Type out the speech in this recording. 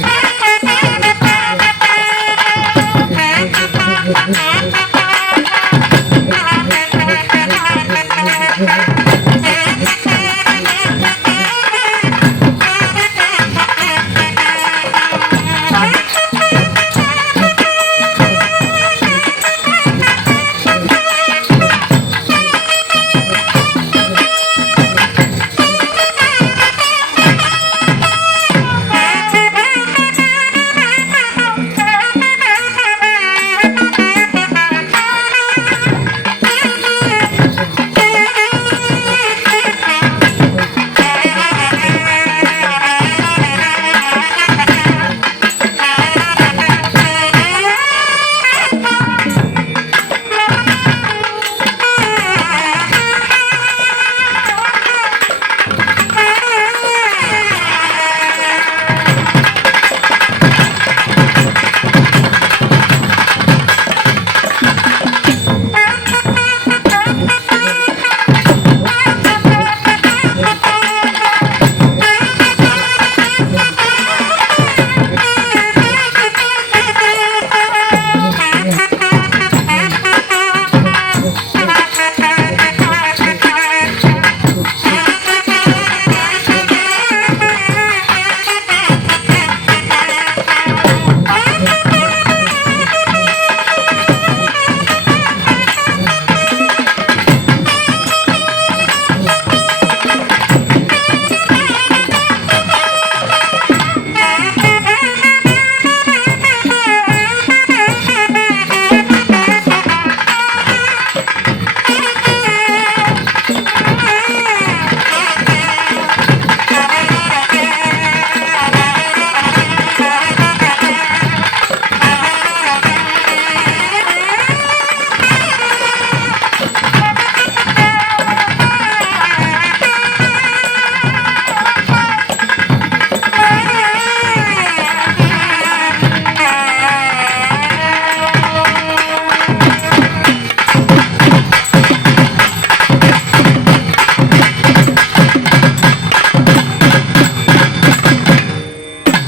Yeah.